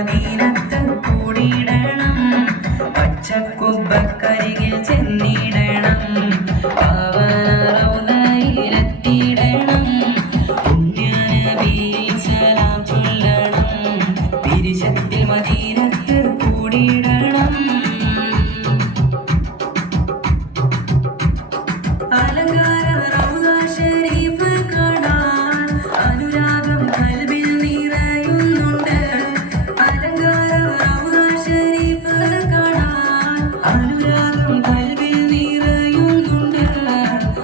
മദീനത്ത് കൂടിയിടണം. പച്ചക്കുബ്ബക്കരികിൽ ചെന്നിടണം. പാവന റൗളയിലെത്തിയിടണം. പുണ്യനബിയിൽ സലാം ചൊല്ലണം. പിരിശത്തിൽ മദീനത്ത് കൂടിയിടണം. അലങ്കാര റൗള ശരീഫ് കാണാൻ അനുരാഗം കൽബിൽ നിറയുന്നുണ്ട്. അലങ്കാര റൗള ശരീഫ് കാണാൻ അനുരാഗം കൽബിൽ നിറയുന്നുണ്ട്.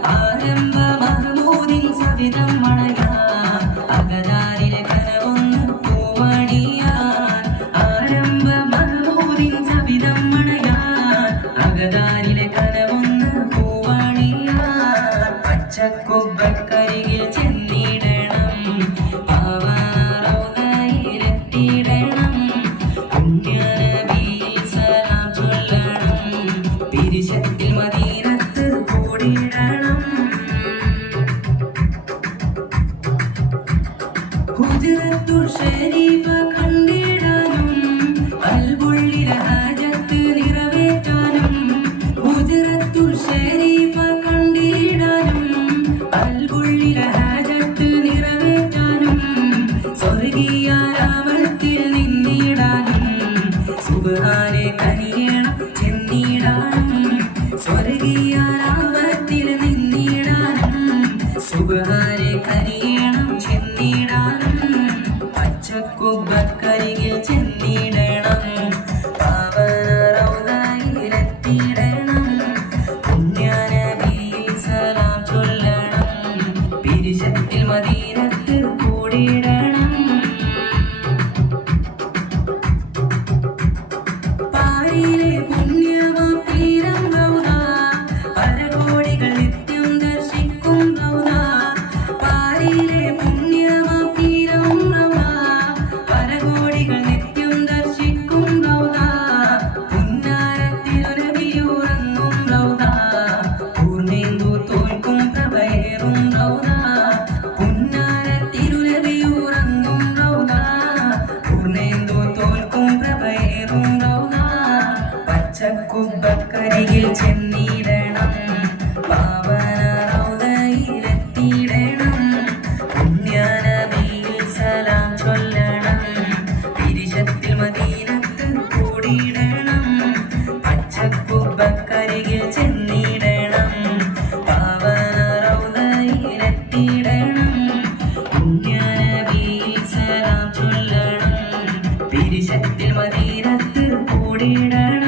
ആരംഭ മഹ്മൂദിൻ സവിധം മണയാൻ അകതാരിലെ കനവൊന്ന് പൂവണിയാൻ. ആരംഭ മഹ്മൂദിൻ സവിധം മണയാൻ അകതാരിലെ കനവൊന്ന് പൂവണിയാൻ. പച്ചക്കുബ്ബക്കരികിൽ ചെന്നിടണം. പാവന റൗളയിലെത്തിയിടണം. പുണ്യനബിയിൽ സലാം ചൊല്ലണം. പിരിശത്തിൽ മദീനത്ത് കൂടിയിടണം. ഹുജ്റത്തുൽ ശരീഫ കണ്ടിടാനും കൽബുള്ളിലെ ഹാജത്ത് നിറവേറ്റാനും. ഹുജ്റത്തുൽ ശരീഫ കണ്ടിടാനും കൽബുള്ളിലെ ഹാജത്ത് നിറവേറ്റാനും. സ്വർഗീയ രാമത്തിൽ നിന്നിടാനും സുബ്ഹാനെ കനിയണം ചെന്നിടാനും. സ്വർഗീയ രാമത്തിൽ നിന്നിടാനും സുബ്ഹാനെ കനിയണം ചെന്നിടാനും. പച്ചക്കുബ്ബക്കരികിൽ ചെന്നിടണം. പാവന റൗളയിലെത്തിയിടണം. പുണ്യനബിയിൽ സലാം ചൊല്ലണം. പിരിശത്തിൽ മദീനത്ത് കൂടിയിടണം. പാരിലെ പുണ്യമാതീരം റൗള പരകോടികൾ നിത്യം ദർശിക്കും റൗള. പാരിലെ പുണ്യമാതീരം റൗള പരകോടികൾ നിത്യം ദർശിക്കും റൗള. പുന്നാരത്തിൽ നബിയുറങ്ങും റൗള. പൂർണ്ണേന്ദു തോൽക്കും പ്രഭയേറും റൗള. പുന്നാരത്തിൽ നബിയുറങ്ങും റൗള. പൂർണ്ണേന്ദു തോൽക്കും പ്രഭയേറും റൗള. പച്ചക്കുബ്ബക്കരികിൽ ചെന്നിടണം. പാവന റൗളയിലെത്തിയിടണം. പുണ്യനബിയിൽ സലാം ചൊല്ലണം. പിരിശത്തിൽ മദീനത്ത് കൂടിയിടണം. പച്ചക്കുബ്ബക്കരികിൽ ചെന്നിടണം. പാവന റൗളയിലെത്തിയിടണം. പുണ്യനബിയിൽ സലാം ചൊല്ലണം. പിരിശത്തിൽ മദീനത്ത് കൂടിയിടണം.